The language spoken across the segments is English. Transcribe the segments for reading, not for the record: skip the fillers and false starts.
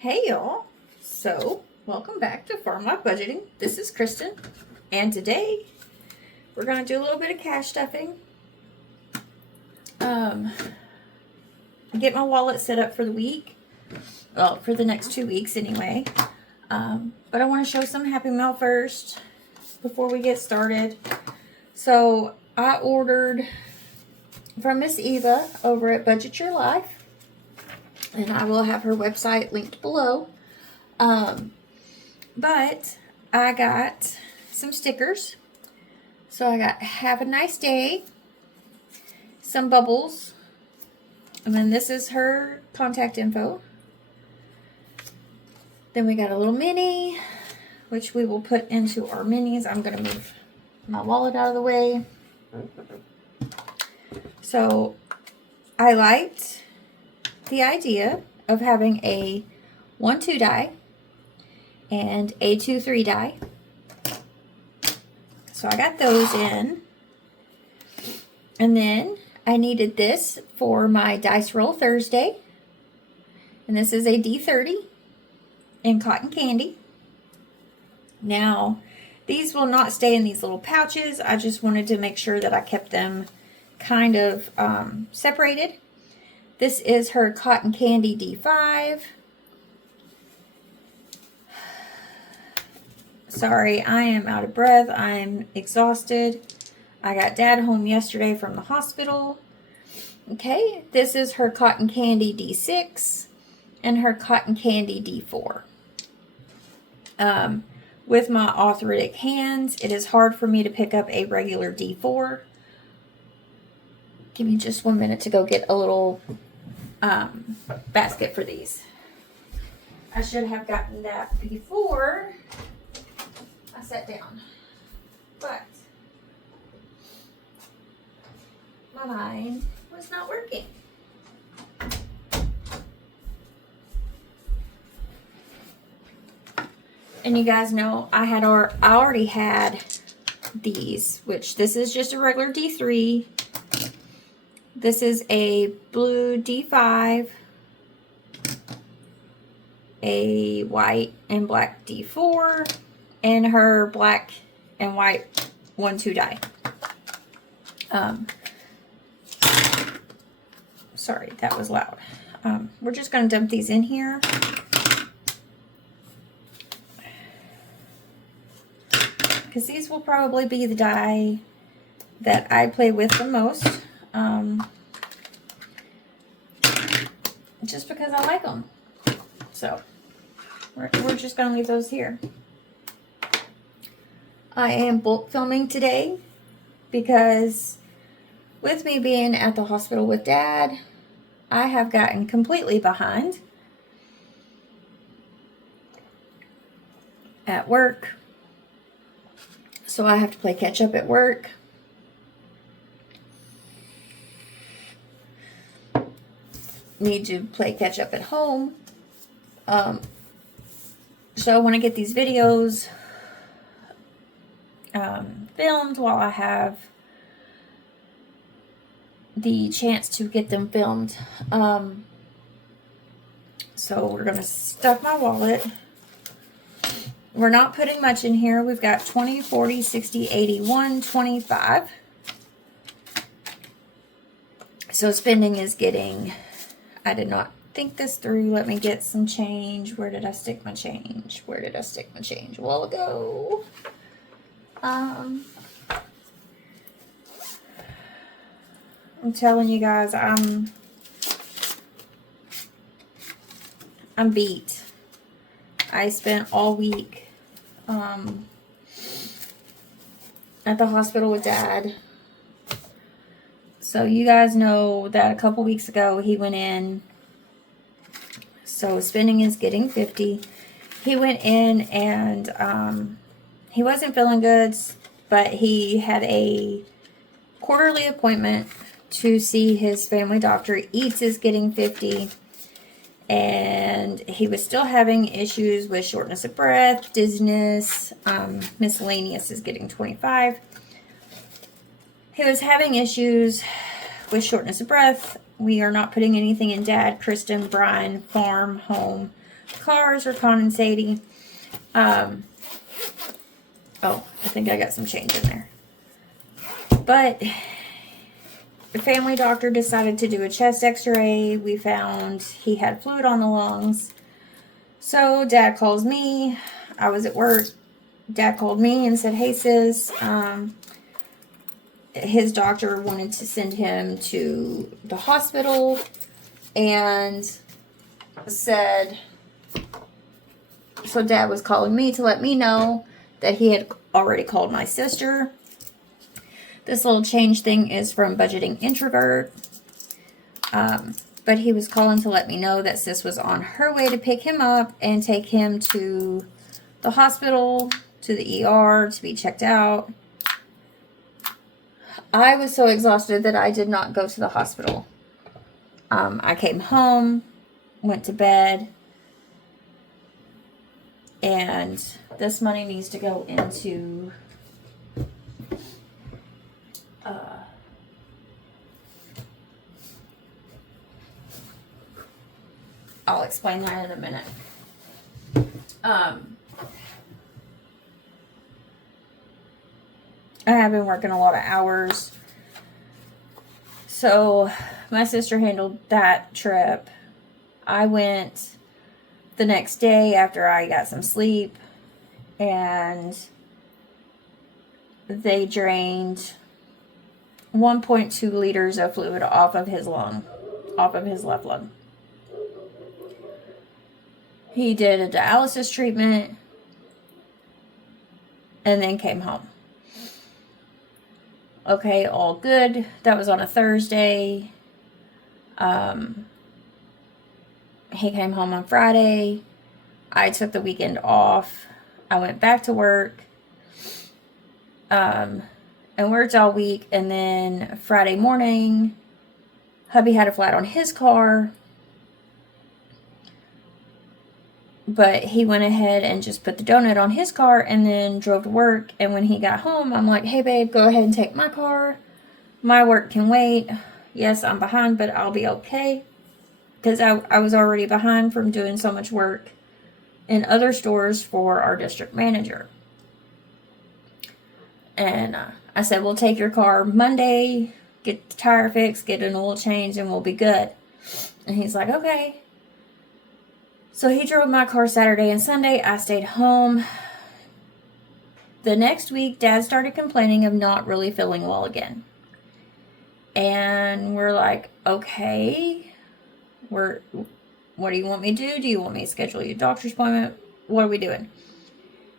Hey y'all, so welcome back to Farm Life Budgeting. This is Kristen, and today we're going to do a little bit of cash stuffing. Get my wallet set up for the week, well, for the next 2 weeks anyway. But I want to show some Happy Mail first before we get started. So I ordered from Miss Eva over at Budget Your Life. And I will have her website linked below. But I got some stickers. So I got Have a Nice Day, some bubbles, and then this is her contact info. Then we got a little mini, which we will put into our minis. I'm going to move my wallet out of the way. So I liked the idea of having a 1-2 die and a 2-3 die. So I got those in. And then I needed this for my Dice Roll Thursday. And this is a D30 in cotton candy. Now, these will not stay in these little pouches. I just wanted to make sure that I kept them kind of separated. This is her cotton candy D5. Sorry, I am out of breath. I'm exhausted. I got Dad home yesterday from the hospital. Okay, this is her cotton candy D6 and her cotton candy D4. With my arthritic hands, it is hard for me to pick up a regular D4. Give me just 1 minute to go get a little basket for these. I should have gotten that before I sat down, but my mind was not working. And you guys know I already had these, which this is just a regular D3. This is a blue D5, a white and black D4, and her black and white 1-2 die. Sorry, that was loud. We're just going to dump these in here. Because these will probably be the die that I play with the most. Just because I like them. So, we're just going to leave those here. I am bulk filming today because with me being at the hospital with Dad, I have gotten completely behind at work. So I have to play catch up at work. Need to play catch up at home. So I want to get these videos filmed while I have the chance to get them filmed. So we're going to stuff my wallet. We're not putting much in here. We've got 20, 40, 60, 80, 125. So spending is getting... I did not think this through. Let me get some change. Where did I stick my change? Where did I stick my change? A while ago. I'm telling you guys, I'm beat. I spent all week at the hospital with Dad. So you guys know that a couple weeks ago he went in. So spending is getting 50. He went in and he wasn't feeling good, but he had a quarterly appointment to see his family doctor. Eats is getting 50. And he was still having issues with shortness of breath, dizziness, miscellaneous is getting 25. He was having issues with shortness of breath. We are not putting anything in Dad, Kristen, Brian, farm, home. cars are condensating. Oh, I think I got some change in there. But the family doctor decided to do a chest x-ray. We found he had fluid on the lungs. So Dad calls me. I was at work. Dad called me and said, hey sis, his doctor wanted to send him to the hospital and said, so Dad was calling me to let me know that he had already called my sister. This little change thing is from Budgeting Introvert. But he was calling to let me know that sis was on her way to pick him up and take him to the hospital, to the ER, to be checked out. I was so exhausted that I did not go to the hospital. I came home, went to bed, and this money needs to go into I'll explain that in a minute. I have been working a lot of hours. So my sister handled that trip. I went the next day after I got some sleep, and they drained 1.2 liters of fluid off of his left lung. He did a dialysis treatment and then came home. Okay, all good. That was on a Thursday. He came home on Friday. I took the weekend off. I went back to work. And worked all week. And then Friday morning, hubby had a flat on his car. But he went ahead and just put the donut on his car and then drove to work. And when he got home, I'm like, hey, babe, go ahead and take my car. My work can wait. Yes, I'm behind, but I'll be okay. Because I was already behind from doing so much work in other stores for our district manager. And I said, we'll take your car Monday, get the tire fixed, get an oil change, and we'll be good. And he's like, okay. So he drove my car Saturday and Sunday. I stayed home. The next week, Dad started complaining of not really feeling well again. And we're like, okay, what do you want me to do? Do you want me to schedule you a doctor's appointment? What are we doing?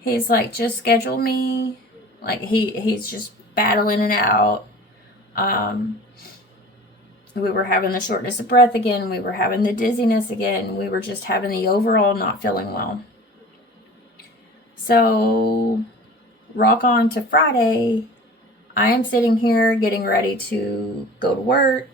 He's like, just schedule me. Like, he's just battling it out. We were having the shortness of breath again. We were having the dizziness again. We were just having the overall not feeling well. So, rock on to Friday. I am sitting here getting ready to go to work.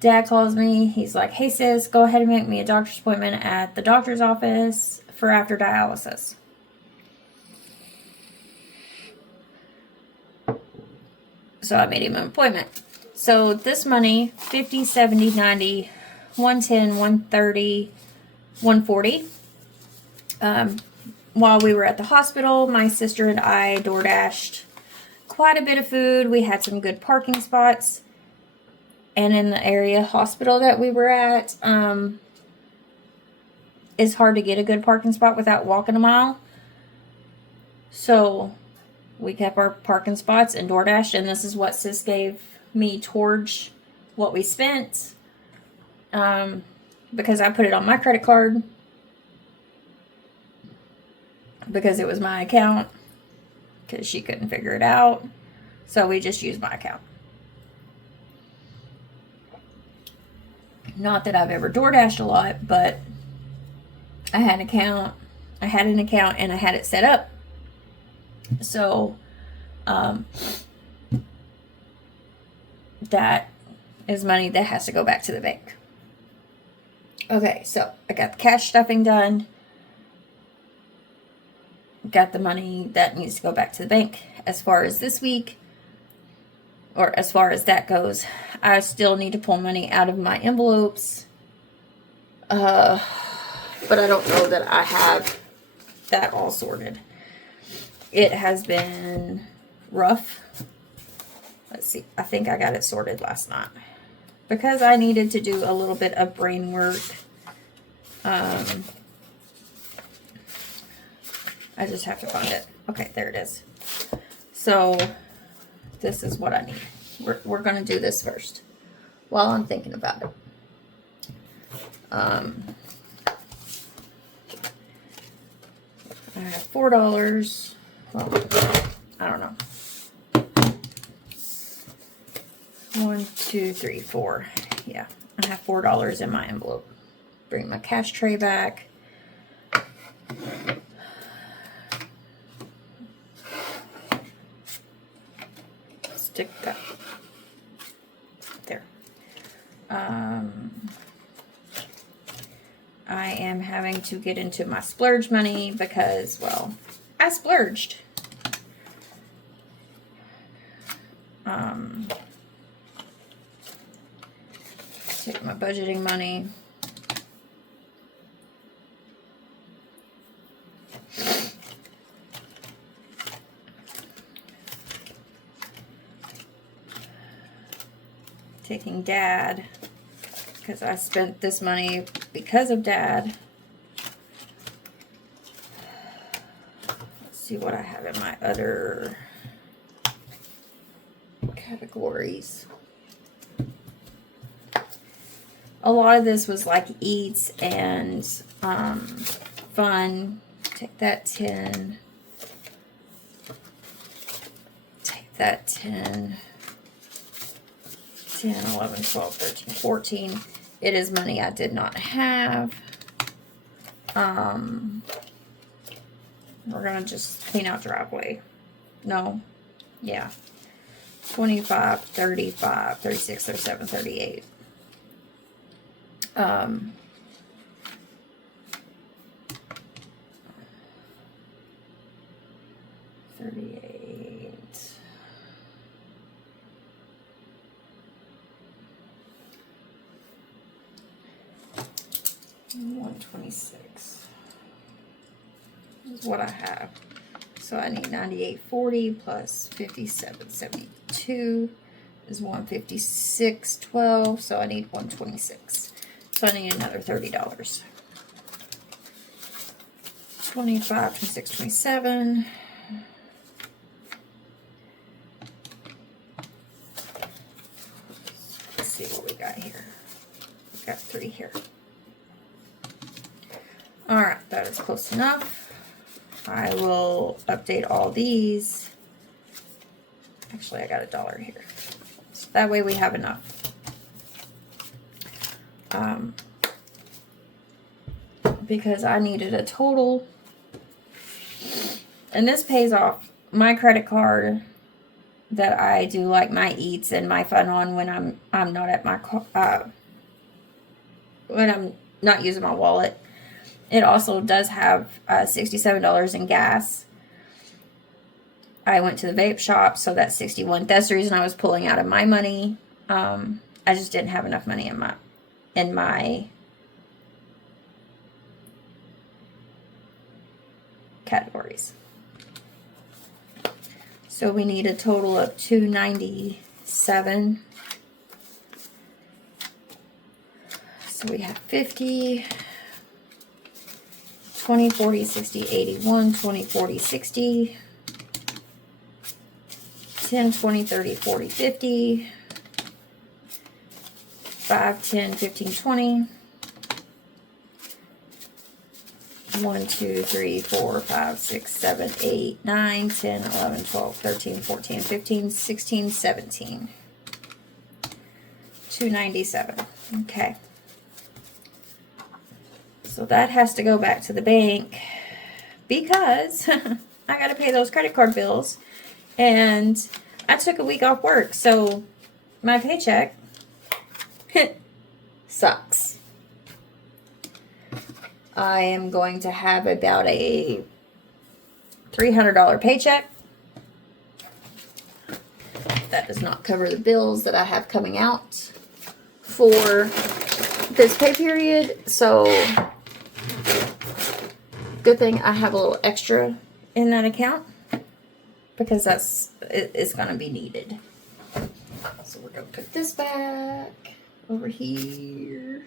Dad calls me. He's like, hey sis, go ahead and make me a doctor's appointment at the doctor's office for after dialysis. So I made him an appointment. So this money, 50, 70, 90, 110, 130, 140. While we were at the hospital, my sister and I DoorDashed quite a bit of food. We had some good parking spots. And in the area hospital that we were at, it's hard to get a good parking spot without walking a mile. So we kept our parking spots and DoorDashed, and this is what sis gave me towards what we spent, because I put it on my credit card because it was my account, because she couldn't figure it out, so we just used my account. Not that I've ever DoorDashed a lot, but I had an account and I had it set up. So that is money that has to go back to the bank. Okay, so I got the cash stuffing done. Got the money that needs to go back to the bank. As far as this week, or as far as that goes, I still need to pull money out of my envelopes but I don't know that I have that all sorted. It has been rough. Let's see. I think I got it sorted last night because I needed to do a little bit of brain work. I just have to find it. Okay, there it is. So this is what I need. We're going to do this first while I'm thinking about it. I have $4. Well, I don't know. 1, 2, 3, 4. Yeah, I have $4 in my envelope. Bring my cash tray back. Stick that there. I am having to get into my splurge money because, well, I splurged. Take my budgeting money. Taking Dad, because I spent this money because of Dad. Let's see what I have in my other categories. A lot of this was like eats and fun. Take that 10. Take that 10. 10, 11, 12, 13, 14. It is money I did not have. We're going to just clean out driveway. No. Yeah. 25, 35, 36, 37, 38. 38. 126 is what I have. So I need 98.40 plus 57.72 is 156.12. So I need 126. So I need another $30. 25, 26, 27. Let's see what we got here. We've got 3 here. All right, that is close enough. I will update all these. Actually, I got $1 here. So that way we have enough. Because I needed a total. And this pays off my credit card that I do like my eats and my fun on when I'm not at my when I'm not using my wallet. It also does have $67 in gas. I went to the vape shop, so that's $61. That's the reason I was pulling out of my money. I just didn't have enough money in my categories. So we need a total of $297. So we have 50, 20, 40, 60, 81, 20, 40, 60, 10, 20, 30, 40, 50, 5, 10, 15, 20, 1, 2, 3, 4, 5, 6, 7, 8, 9, 10, 11, 12, 13, 14, 15, 16, 17. 297. Okay. So that has to go back to the bank because I got to pay those credit card bills. And I took a week off work. So my paycheck sucks. I am going to have about a $300 paycheck. That does not cover the bills that I have coming out for this pay period. So Good thing I have a little extra in that account because it's going to be needed. So we're going to put this back over here.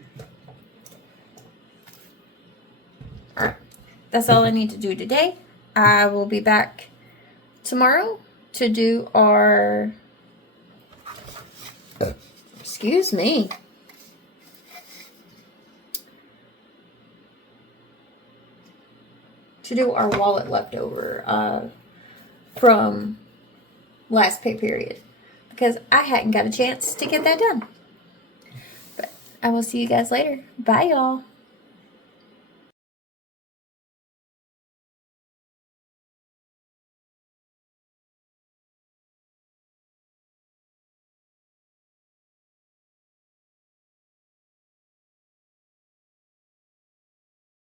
All right. That's all I need to do today. I will be back tomorrow to do our... Excuse me. To do our wallet leftover from last pay period. Because I hadn't got a chance to get that done. But I will see you guys later. Bye, y'all.